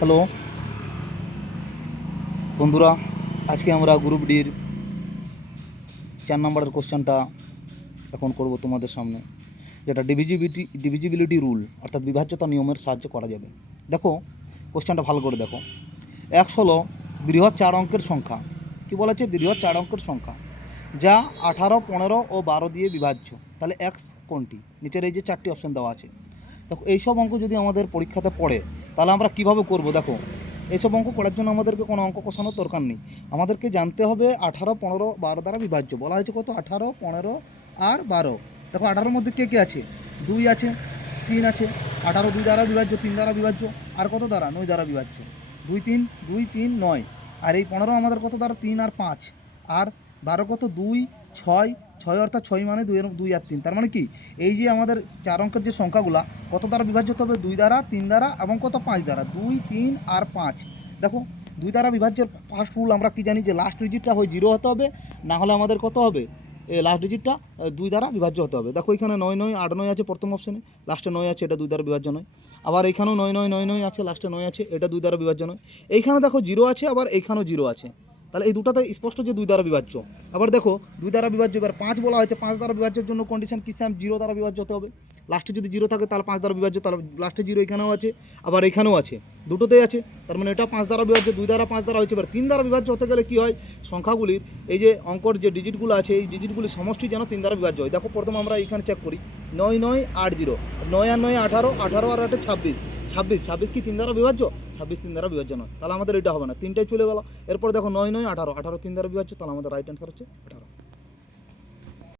Hello বন্ধুরা, আজকে আমরা গ্রুপ ডির 4 নম্বরের কোশ্চেনটা এখন করব তোমাদের সামনে, যেটা ডিভিজিবিলিটি রুল অর্থাৎ বিভাজ্যতা নিয়মের সাহায্যে করা যাবে। দেখো কোশ্চেনটা ভালো করে দেখো। এক্স হলো বৃহৎ 4 অঙ্কের সংখ্যা। কি বলেছে? বৃহৎ 4 অঙ্কের সংখ্যা যা 18, 15 ও 12 দিয়ে বিভাজ্য। তাহলে এক্স কোনটি? নিচের এই যে 4টি অপশান দেওয়া আছে। দেখো এইসব অঙ্ক যদি আমাদের পরীক্ষাতে পড়ে তাহলে আমরা কিভাবে করব। দেখো এইসব অঙ্ক করার জন্য আমাদেরকে কোনো অঙ্ক কষানোর দরকার নেই। আমাদেরকে জানতে হবে 18, 15, 12 দ্বারা বিভাজ্য। বলা হয়েছে কত? 18, 15 আর 12। দেখো 18-র মধ্যে কে কে আছে? 2 আছে, 3 আছে। 18 2 দ্বারা বিভাজ্য, 3 দ্বারা বিভাজ্য, আর কত দ্বারা? 9 দ্বারা বিভাজ্য। 2 3 2 3 9। আর এই 15 আমাদের কত দ্বারা? 3 আর 5। আর 12 কত? 2 6 6 অর্থাৎ 6 মানে 2 আর 3। তার মানে কি এই যে আমাদের 4 অঙ্কের যে সংখ্যাগুলা কত দ্বারা বিভাজ্য হতে হবে? 2 দ্বারা, 3 দ্বারা এবং কত? 5 দ্বারা। 2 3 আর 5। দেখো 2 দ্বারা বিভাজ্যের ফার্স্ট রুল আমরা কি জানি? যে লাস্ট ডিজিটটা হয় 0 হতে হবে, না হলে আমাদের কত হবে? লাস্ট ডিজিটটা 2 দ্বারা বিভাজ্য হতে হবে। দেখো এখানে 9 9 8 9 আছে প্রথম অপশানে, লাস্টে 9 আছে, এটা 2 দ্বারা বিভাজ্য নয়। আবার এখানেও 9 9 9 9 আছে, লাস্টে 9 আছে, এটা 2 দ্বারা বিভাজ্য নয়। এইখানে দেখো 0 আছে, আবার এইখানেও 0 আছে। তাহলে এই দুটাতে স্পষ্ট যে 2 দ্বারা বিভাজ্য। আবার দেখো 2 দ্বারা বিভাজ্য, এবার 5 বলা হয়েছে। 5 দ্বারা বিভাজ্যের জন্য কন্ডিশন কি? স্যাম 0 দ্বারা বিভাজ্য হতে হবে। লাস্টে যদি 0 থাকে তাহলে 5 দ্বারা বিভাজ্য, তাহলে লাস্টে 0 এখানেও আছে, আবার এখানেও আছে, দুটোতেই আছে। তার মানে এটা 5 দ্বারা বিভাজ্য, 2 দ্বারা 5 দ্বারা হয়েছে। এবার 3 দ্বারা বিভাজ্য হতে গেলে কী হয়? সংখ্যাগুলির এই যে অঙ্কর যে ডিজিটগুলো আছে, এই ডিজিটগুলির সমষ্টি যেন 3 দ্বারা বিভাজ্য হয়। দেখো প্রথমে আমরা এখানে চেক করি। 9 9 8 0, 9 আর 9 18, 18 আর 8 26, 26 কি 3 দ্বারা বিভাজ্য? 26 3 দ্বারা বিভাজ্য নয়, তাহলে আমাদের এটা হবে না, তিনটাই চলে গেল। এরপর দেখো 9 9 18, 18 3 দ্বারা বিভাজ্য, তাহলে আমাদের রাইট অ্যান্সার হচ্ছে 18।